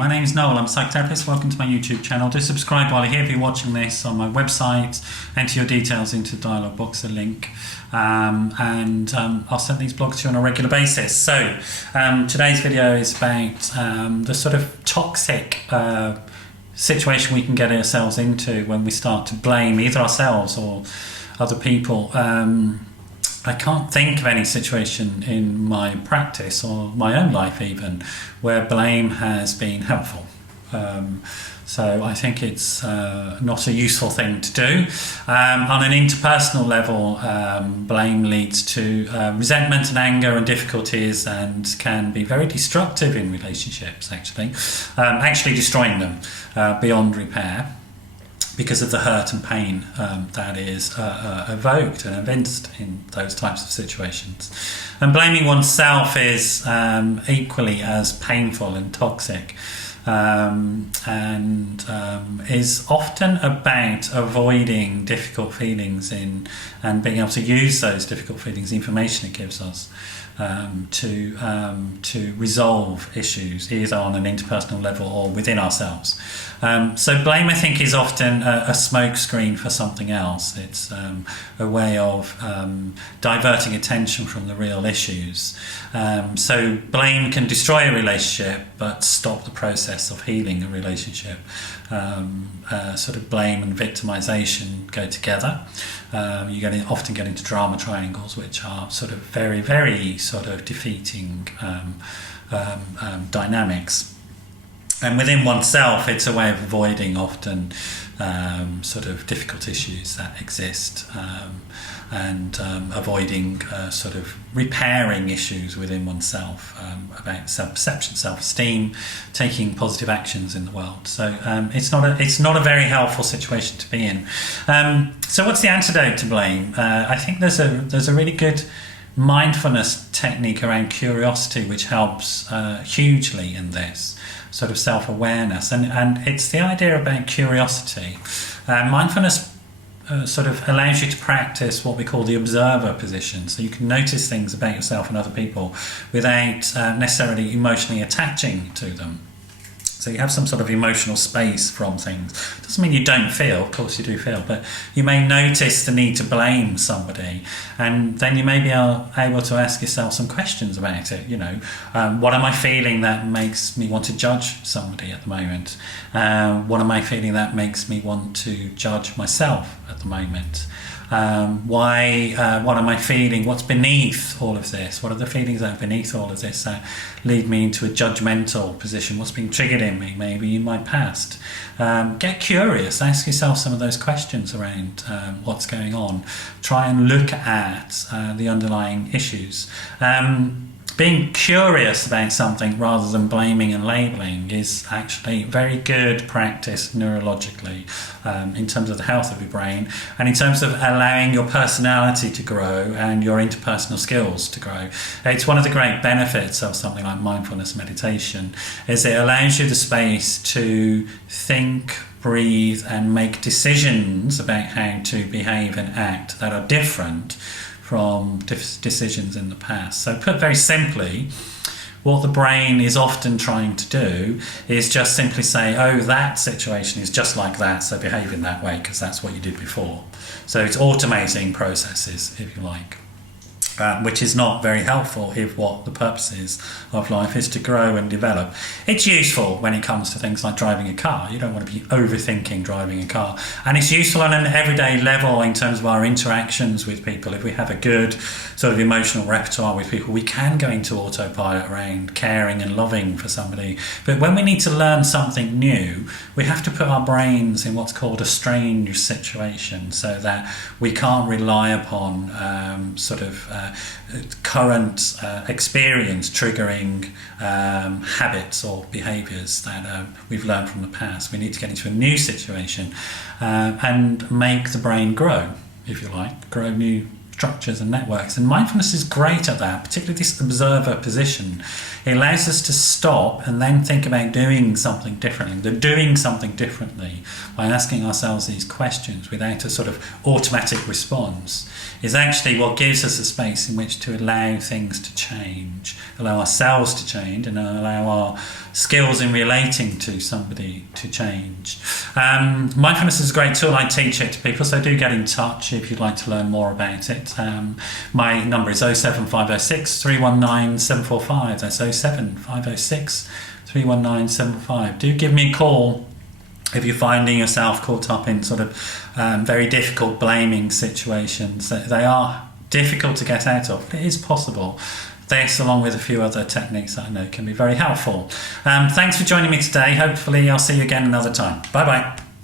My name is Noel, I'm a psychotherapist. Welcome to my YouTube channel. Do subscribe while you're here if you're watching this on my website. Enter your details into the dialog box, a link, and I'll send these blogs to you on a regular basis. So today's video is about the sort of toxic situation we can get ourselves into when we start to blame either ourselves or other people. I can't think of any situation in my practice or my own life even where blame has been helpful. So I think it's not a useful thing to do. On an interpersonal level, blame leads to resentment and anger and difficulties and can be very destructive in relationships, actually destroying them beyond repair, because of the hurt and pain that is evoked and evinced in those types of situations. And blaming oneself is equally as painful and toxic, and is often about avoiding difficult feelings and being able to use those difficult feelings, the information it gives us, to resolve issues either on an interpersonal level or within ourselves. So blame, I think, is often a smoke screen for something else. It's a way of diverting attention from the real issues. So blame can destroy a relationship but stop the process of healing a relationship. Sort of blame and victimization go together. You often get into drama triangles, which are sort of very, very sort of defeating dynamics. And within oneself, it's a way of avoiding often sort of difficult issues that exist, and avoiding sort of repairing issues within oneself, about self-perception, self-esteem, taking positive actions in the world. So it's not a very helpful situation to be in. So what's the antidote to blame? I think there's a really good mindfulness technique around curiosity which helps hugely in this sort of self-awareness, and it's the idea about curiosity. Mindfulness sort of allows you to practice what we call the observer position, so you can notice things about yourself and other people without necessarily emotionally attaching to them. So you have some sort of emotional space from things. Doesn't mean you don't feel, of course you do feel, but you may notice the need to blame somebody, and then you may be able to ask yourself some questions about it. What am I feeling that makes me want to judge somebody at the moment? What am I feeling that makes me want to judge myself at the moment? What am I feeling? What's beneath all of this? What are the feelings that are beneath all of this that lead me into a judgmental position? What's being triggered in me, maybe in my past? Get curious, ask yourself some of those questions around what's going on. Try and look at the underlying issues. Being curious about something rather than blaming and labelling is actually very good practice neurologically, in terms of the health of your brain and in terms of allowing your personality to grow and your interpersonal skills to grow. It's one of the great benefits of something like mindfulness meditation is it allows you the space to think, breathe and make decisions about how to behave and act that are different from decisions in the past. So put very simply, what the brain is often trying to do is just simply say, oh, that situation is just like that, so behave in that way because that's what you did before. So it's automating processes, if you like. Which is not very helpful if what the purpose is of life is to grow and develop. It's useful when it comes to things like driving a car. You don't want to be overthinking driving a car. And it's useful on an everyday level in terms of our interactions with people. If we have a good sort of emotional repertoire with people, we can go into autopilot around caring and loving for somebody. But when we need to learn something new, we have to put our brains in what's called a strange situation so that we can't rely upon current experience triggering habits or behaviours that we've learned from the past. We need to get into a new situation and make the brain grow, if you like, grow new structures and networks. And mindfulness is great at that, particularly this observer position. It allows us to stop and then think about doing something differently. The doing something differently by asking ourselves these questions without a sort of automatic response is actually what gives us a space in which to allow things to change, allow ourselves to change and allow our skills in relating to somebody to change. Mindfulness is a great tool. I teach it to people, so do get in touch if you'd like to learn more about it. My number is 07506 319 745. That's 07506 319 745. Do give me a call if you're finding yourself caught up in sort of very difficult blaming situations. They are difficult to get out of. It is possible. This, along with a few other techniques that I know can be very helpful. Thanks for joining me today. Hopefully I'll see you again another time. Bye bye.